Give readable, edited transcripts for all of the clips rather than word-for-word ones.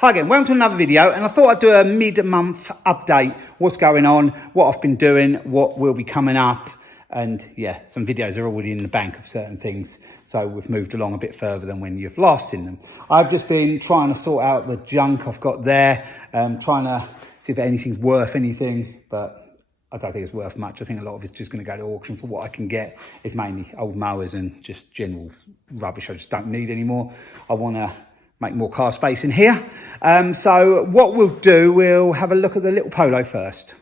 Hi again, welcome to another video, and I thought I'd do a mid-month update, what's going on, what I've been doing, what will be coming up, and yeah, some videos are already in the bank of certain things, so we've moved along a bit further than when you've last seen them. I've just been trying to sort out the junk I've got there, trying to see if anything's worth anything, but I don't think it's worth much. I think a lot of it's just going to go to auction for what I can get. It's mainly old mowers and just general rubbish I just don't need anymore. I want to make more car space in here. So what we'll do, we'll have a look at the little Polo first.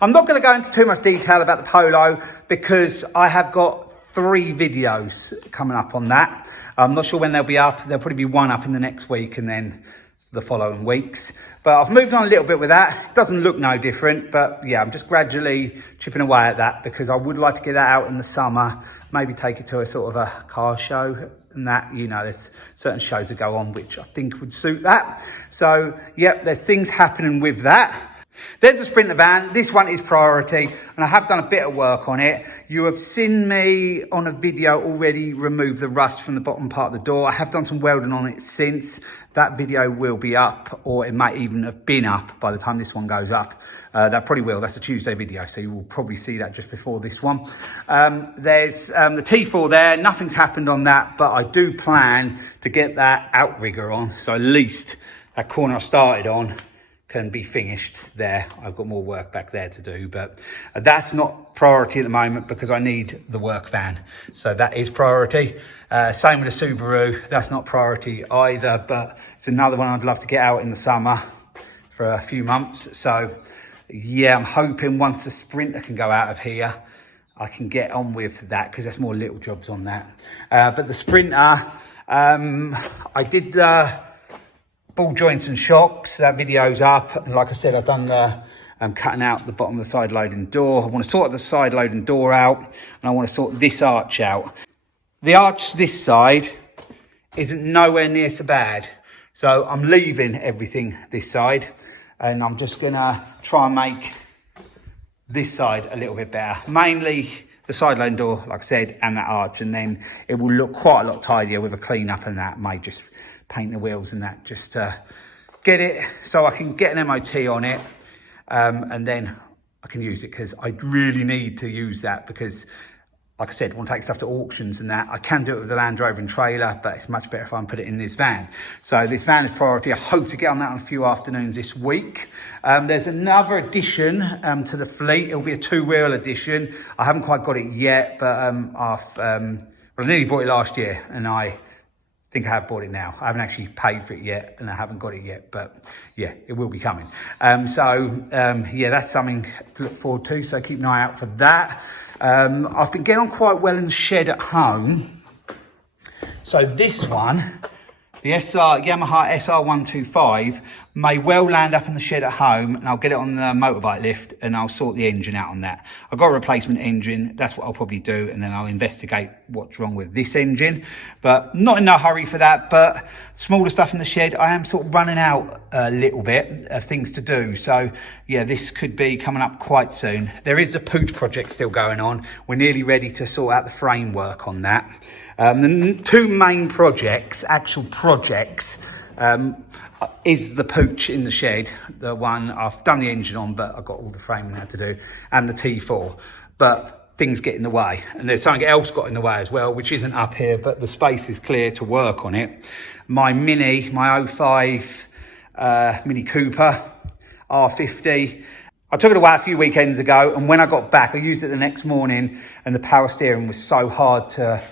I'm not going to go into too much detail about the Polo because I have got 3 videos coming up on that. I'm not sure when they'll be up. There'll probably be one up in the next week and then the following weeks. But I've moved on a little bit with that. It doesn't look no different, but yeah, I'm just gradually chipping away at that because I would like to get that out in the summer, maybe take it to a sort of a car show and that, you know, there's certain shows that go on which I think would suit that. So yep, there's things happening with that. There's the Sprinter van. This one is priority and I have done a bit of work on it. You have seen me on a video already remove the rust from the bottom part of the door. I have done some welding on it since. That video will be up, or it might even have been up by the time this one goes up. That probably will. That's a Tuesday video, so you will probably see that just before this one. There's the T4 there. Nothing's happened on that, but I do plan to get that outrigger on. So at least that corner I started on can be finished there. I've got more work back there to do, but that's not priority at the moment because I need the work van. So that is priority. Same with the Subaru, that's not priority either, but it's another one I'd love to get out in the summer for a few months. So yeah, I'm hoping once the Sprinter can go out of here, I can get on with that because there's more little jobs on that. But the Sprinter, I did ball joints and shocks. That video's up, and like I said, I've done the cutting out the bottom of the side loading door. I want to sort the side loading door out, and I want to sort this arch out. The arch this side isn't nowhere near so bad, so I'm leaving everything this side, and I'm just gonna try and make this side a little bit better. Mainly the side loading door, like I said, and that arch, and then it will look quite a lot tidier with a clean up and that. May just paint the wheels and that, just to get it so I can get an MOT on it, and then I can use it because I really need to use that because, like I said, I want to take stuff to auctions and that. I can do it with the Land Rover and trailer, but it's much better if I can put it in this van. So this van is priority. I hope to get on that on a few afternoons this week. There's another addition to the fleet. It'll be a 2-wheel addition. I haven't quite got it yet, but well, I nearly bought it last year and I think I have bought it now. I haven't actually paid for it yet and I haven't got it yet, but yeah, it will be coming. Yeah, that's something to look forward to. So keep an eye out for that. I've been getting on quite well in the shed at home. So this one, the Yamaha SR125, may well land up in the shed at home, and I'll get it on the motorbike lift and I'll sort the engine out on that. I've got a replacement engine. That's what I'll probably do, and then I'll investigate what's wrong with this engine, but not in no hurry for that. But smaller stuff in the shed, I am sort of running out a little bit of things to do. So yeah, this could be coming up quite soon. There is a Puch project still going on. We're nearly ready to sort out the framework on that. The 2 main projects, actual projects, is the Puch in the shed, the one I've done the engine on, but I've got all the framing now to do, and the T4, but things get in the way, and there's something else got in the way as well, which isn't up here, but the space is clear to work on it. My Mini, my 05 Mini Cooper R50, I took it away a few weekends ago, and when I got back, I used it the next morning, and the power steering was so hard to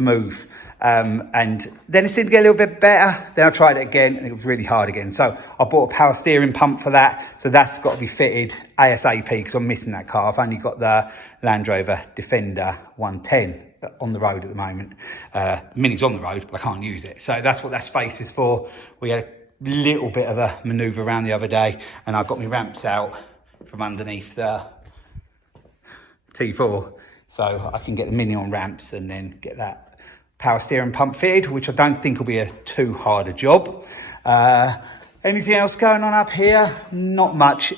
move. And then it seemed to get a little bit better. Then I tried it again and it was really hard again. So I bought a power steering pump for that. So that's got to be fitted ASAP because I'm missing that car. I've only got the Land Rover Defender 110 on the road at the moment. The Mini's on the road, but I can't use it. So that's what that space is for. We had a little bit of a manoeuvre around the other day and I got my ramps out from underneath the T4. So I can get the Mini on ramps and then get that power steering pump fitted, which I don't think will be a too hard a job. Anything else going on up here? Not much,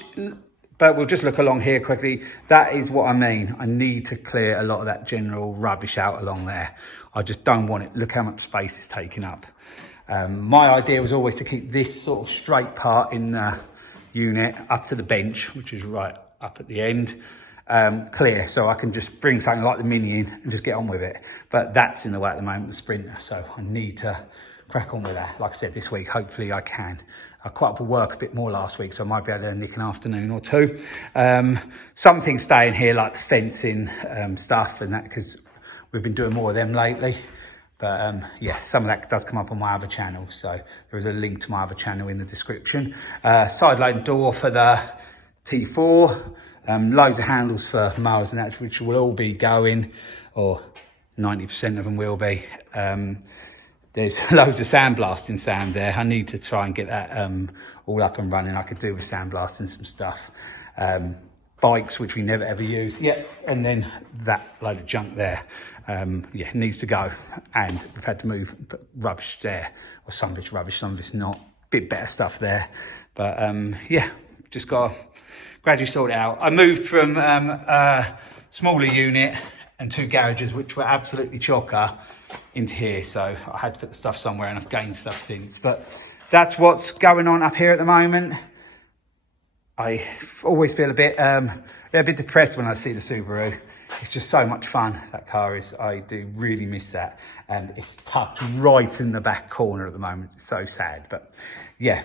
but we'll just look along here quickly. That is what I mean. I need to clear a lot of that general rubbish out along there. I just don't want it. Look how much space it's taking up. My idea was always to keep this sort of straight part in the unit up to the bench, which is right up at the end, clear, so I can just bring something like the Mini in and just get on with it. But that's in the way at the moment, the Sprinter, so I need to crack on with that. Like I said, this week, hopefully I can. I quite up for work a bit more last week, so I might be able to nick an afternoon or two. Some things staying here, like the fencing stuff and that, because we've been doing more of them lately. But yeah, some of that does come up on my other channel, so there is a link to my other channel in the description. Side loading door for the T4, loads of handles for mowers and that, which will all be going, or 90% of them will be. There's loads of sandblasting sand there. I need to try and get that all up and running. I could do with sandblasting some stuff. Bikes, which we never ever use. Yeah, and then that load of junk there. Yeah, needs to go. And we've had to move rubbish there. Or some of it's rubbish, some of it's not. Bit better stuff there. But yeah, just got to gradually sort it out. I moved from a smaller unit and 2 garages, which were absolutely chocker, into here, so I had to put the stuff somewhere, and I've gained stuff since. But that's what's going on up here at the moment. I always feel a bit depressed when I see the Subaru. It's just so much fun, that car is. I do really miss that, and it's tucked right in the back corner at the moment. It's so sad, but yeah,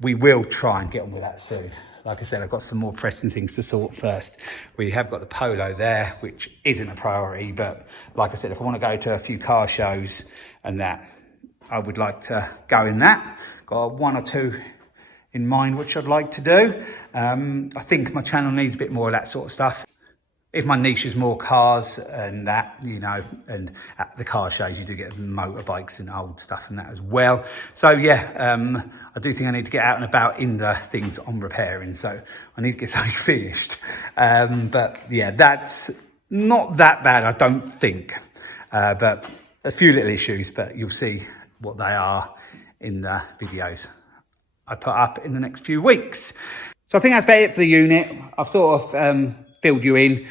we will try and get on with that soon. Like I said, I've got some more pressing things to sort first. We have got the Polo there, which isn't a priority, but like I said, if I want to go to a few car shows and that, I would like to go in that. Got 1 or 2 in mind, which I'd like to do. I think my channel needs a bit more of that sort of stuff. If my niche is more cars and that, you know, and at the car shows you do get motorbikes and old stuff and that as well. So yeah, I do think I need to get out and about in the things I'm repairing. So I need to get something finished. But yeah, that's not that bad, I don't think. But a few little issues, but you'll see what they are in the videos I put up in the next few weeks. So I think that's about it for the unit. I've sort of filled you in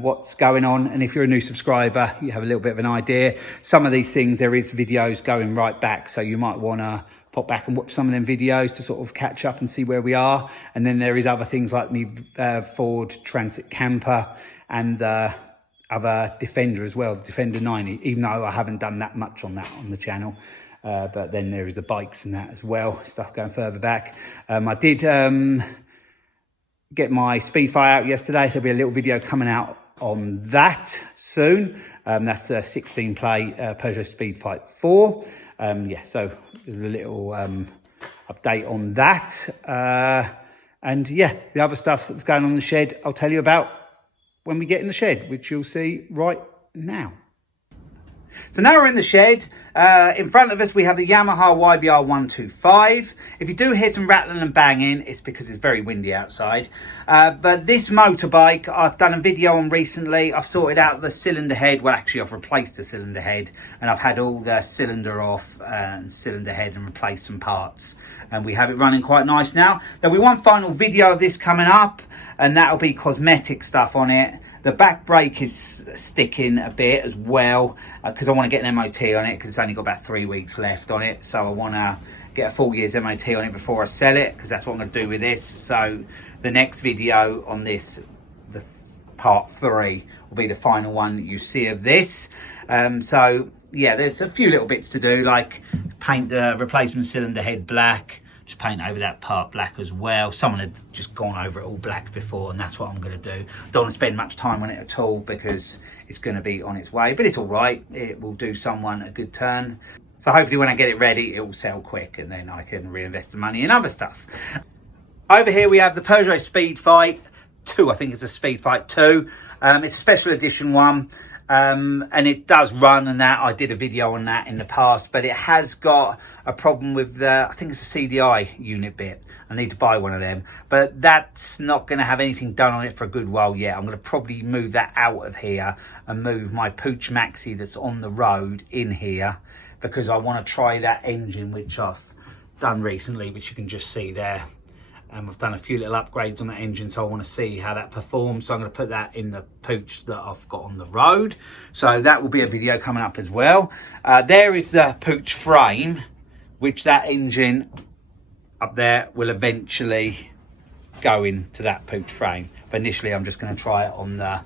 what's going on, and if you're a new subscriber, you have a little bit of an idea. Some of these things, there is videos going right back, so you might want to pop back and watch some of them videos to sort of catch up and see where we are. And then there is other things like the Ford Transit camper and other Defender as well, the Defender 90, even though I haven't done that much on that on the channel. But then there is the bikes and that as well, stuff going further back. I did get my Speed Fight out yesterday, so there'll be a little video coming out on that soon. That's the 16 plate Peugeot Speed Fight 4. Yeah, so there's a little update on that. And yeah, the other stuff that's going on in the shed, I'll tell you about when we get in the shed, which you'll see right now. So now we're in the shed. In front of us we have the Yamaha YBR 125. If you do hear some rattling and banging, it's because it's very windy outside. But this motorbike I've done a video on recently. I've sorted out the cylinder head. Well, actually I've replaced the cylinder head, and I've had all the cylinder off and cylinder head and replaced some parts. And we have it running quite nice now. There'll be one final video of this coming up, and that'll be cosmetic stuff on it. The back brake is sticking a bit as well, because I want to get an MOT on it, because it's only got about 3 weeks left on it. So I want to get a full year's MOT on it before I sell it, because that's what I'm going to do with this. So the next video on this, the part 3, will be the final one that you see of this. So yeah, there's a few little bits to do, like paint the replacement cylinder head black. Just paint over that part black as well. Someone had just gone over it all black before, and that's what I'm going to do. Don't want to spend much time on it at all, because it's going to be on its way, but it's all right. It will do someone a good turn. So hopefully when I get it ready, it will sell quick, and then I can reinvest the money in other stuff. Over here we have the Peugeot Speed Fight 2. I think it's a Speed Fight 2. It's a special edition one. And it does run, and that I did a video on that in the past, but it has got a problem with the, I think it's a CDI unit bit. I need to buy one of them, but that's not going to have anything done on it for a good while yet. I'm going to probably move that out of here and move my Puch Maxi that's on the road in here, because I want to try that engine which I've done recently, which you can just see there. I've done a few little upgrades on that engine, so I want to see how that performs. So I'm going to put that in the Puch that I've got on the road. So that will be a video coming up as well. There is the Puch frame, which that engine up there will eventually go into that Puch frame. But initially I'm just going to try it on the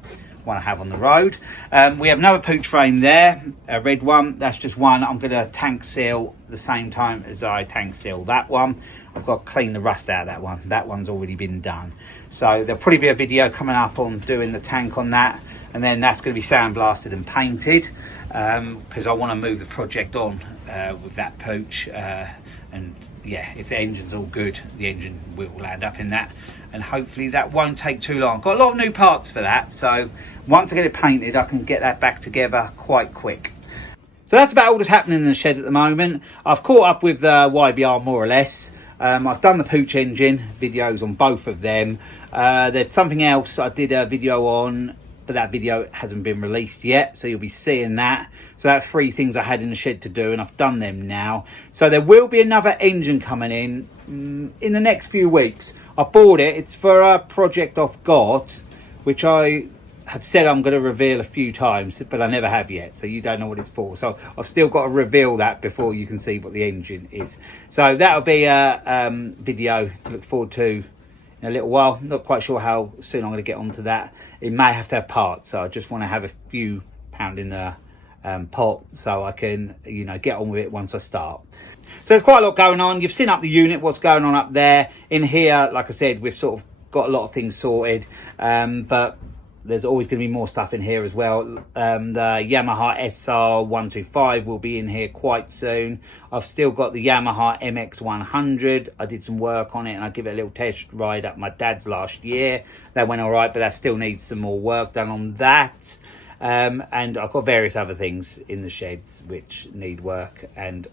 one I have on the road. We have another Puch frame there, a red one. That's just one I'm going to tank seal the same time as I tank seal that one. I've got to clean the rust out of that one. That one's already been done. So there'll probably be a video coming up on doing the tank on that, and then that's going to be sandblasted and painted, because I want to move the project on with that Puch. And yeah, if the engine's all good, the engine will land up in that, and hopefully that won't take too long. Got a lot of new parts for that, so once I get it painted I can get that back together quite quick. So that's about all that's happening in the shed at the moment. I've caught up with the YBR more or less. I've done the Puch engine videos on both of them. There's something else I did a video on, but that video hasn't been released yet, so you'll be seeing that. So that's 3 things I had in the shed to do, and I've done them now. So there will be another engine coming in the next few weeks. I bought it. It's for a project I've got, which I have said I'm going to reveal a few times, but I never have yet, so you don't know what it's for. So I've still got to reveal that before you can see what the engine is. So that'll be a video to look forward to in a little while. Not quite sure how soon I'm going to get onto that. It may have to have parts, so I just want to have a few pound in the pot so I can, you know, get on with it once I start. So there's quite a lot going on. You've seen up the unit, what's going on up there. In here, like I said, we've sort of got a lot of things sorted, but there's always going to be more stuff in here as well. The Yamaha SR125 will be in here quite soon. I've still got the Yamaha MX100. I did some work on it and I give it a little test ride at my dad's last year. That went all right, but that still needs some more work done on that. And I've got various other things in the sheds which need work. And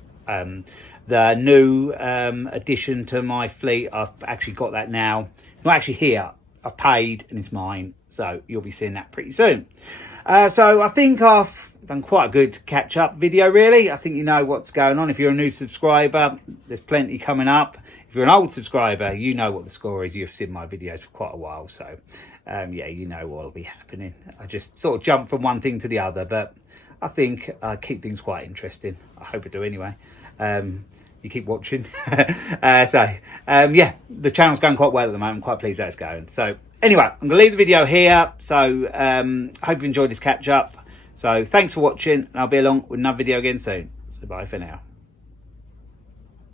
the new addition to my fleet, I've actually got that now. It's not actually here. I've paid and it's mine. So you'll be seeing that pretty soon. So I think I've done quite a good catch-up video, really. I think you know what's going on. If you're a new subscriber, there's plenty coming up. If you're an old subscriber, you know what the score is. You've seen my videos for quite a while. So, yeah, you know what will be happening. I just sort of jump from one thing to the other. But I think I keep things quite interesting. I hope I do anyway. You keep watching. Yeah, the channel's going quite well at the moment. I'm quite pleased how it's going. So anyway, I'm going to leave the video here. So hope you enjoyed this catch up. So thanks for watching, and I'll be along with another video again soon. So bye for now.